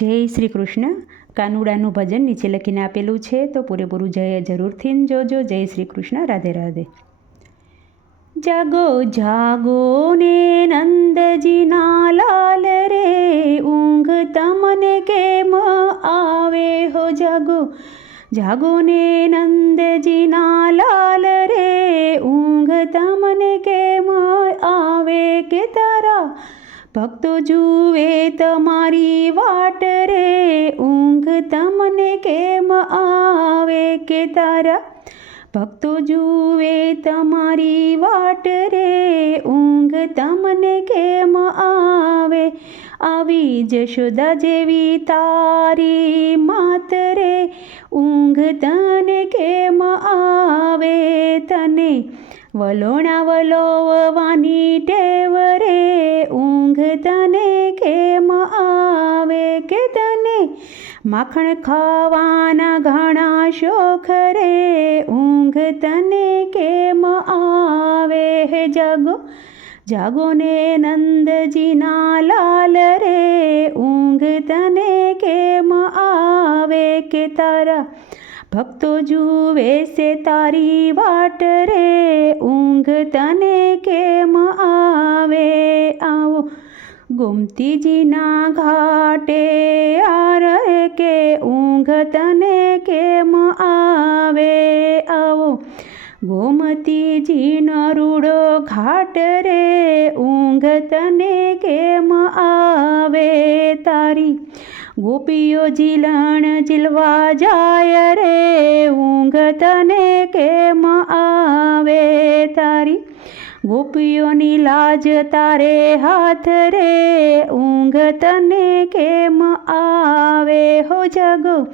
જય શ્રી કૃષ્ણ. કાનુડાનું ભજન નીચે લખીને આપેલું છે, તો પૂરેપૂરું જરૂરથી જોજો. જય શ્રી કૃષ્ણ. રાધે રાધે. જાગો જાગો ને નંદજીના લાલ રે, ઊંઘ તમને કેમ આવે હો. જાગો જાગો ને નંદજીના લાલ રે, ઊંઘ તમને કેમ આવે. કે તારા ભક્તો જુએ તમારી વાટ રે, ઊંઘ તમને કેમ આવે. કે તારા ભક્તો જુએ તમારી વાટ રે, ઊંઘ તમને કેમ આવે. આવી જશોદા જેવી તારી માત રે, ઊંઘ તને કેમ આવે. તને વલોણા વલોવવાની ટેવ રે, ઊંઘ તને કેમ આવે. કે તને માખણ ખાવાના ઘણા શોખ રે, ઊંઘ તને કેમ આવે. હે જાગો જાગો ને નંદજીના લાલ રે, ઊંઘ તને કેમ આવે. કે તારા ભક્તો જુએ છે તારી વાટ રે, ઊંઘ તને કેમ આવે. આવો ગોમતીજીના ઘાટે યાર કે, ઊંઘ તને કેમ આવે. આવો ગોમતીજીનો રૂડો ઘાટ રે, ઊંઘ તને કેમ આવે. તારી ગોપીઓ ઝીલણ ઝીલવા જાય રે, ઊંઘ તને કેમ આવે. તારી ગોપીઓની લાજ તારે હાથ રે, ઊંઘ તને કેમ આવે. હો જાગો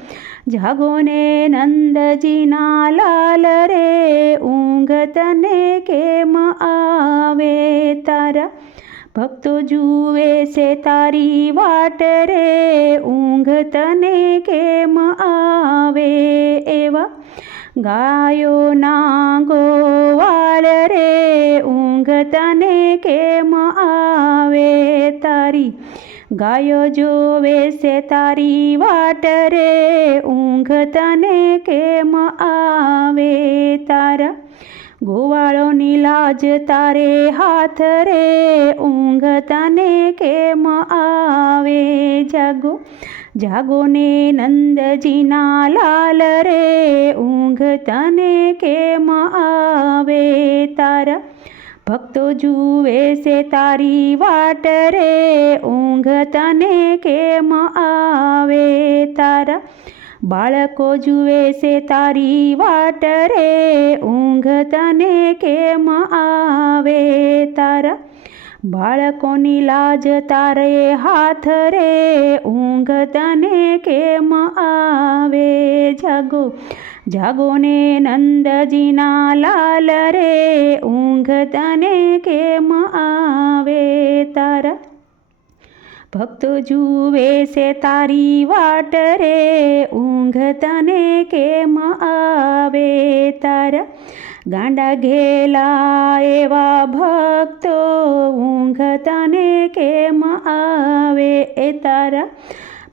જાગો ને નંદજીના લાલ રે, ઊંઘ તને કેમ આવે. તારા ભક્તો જુએ છે તારી વાટ રે, ઊંઘ તને કેમ આવે. એવા ગાયોના ગોવાળ રે, ઊંઘ તને કેમ આવે. તારી ગાયો જોવે છે તારી વાટ રે, ઊંઘ તને કેમ આવે. તારા ગોવાળોની લાજ તારે હાથ રે, ઊંઘ તને કેમ આવે. જાગો જાગો ને નંદજીના લાલ રે, ઊંઘ તને કેમ આવે. તારા ભક્તો જુએ છે તારી વાટ રે, ઊંઘ તને કેમ આવે. તારા બાળકો જુએ છે તારી વાટ રે, ઊંઘ તને કેમ આવે. તારા બાળકોની લાજ તારે હાથ રે, ઊંઘ તને કેમ આવે. જાગો જાગો ને નંદજીના લાલ રે, ઊંઘ તને કેમ આવે. તારા ભક્તો જુએ છે તારી વાટ રે, ઊંઘ તને કેમ આવે. તારા ગાંડા ઘેલા એવા ભક્તો, ઊંઘ તને કેમ આવે. એ તારા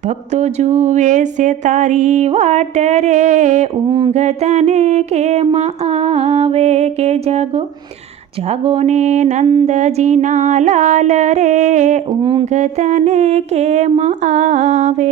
ભક્તો જુએ છે તારી વાટ રે, ઊંઘ તને કેમ આવે. કે જાગો જાગો ને નંદજીના લાલ રે, ઊંઘ તને કેમ આવે.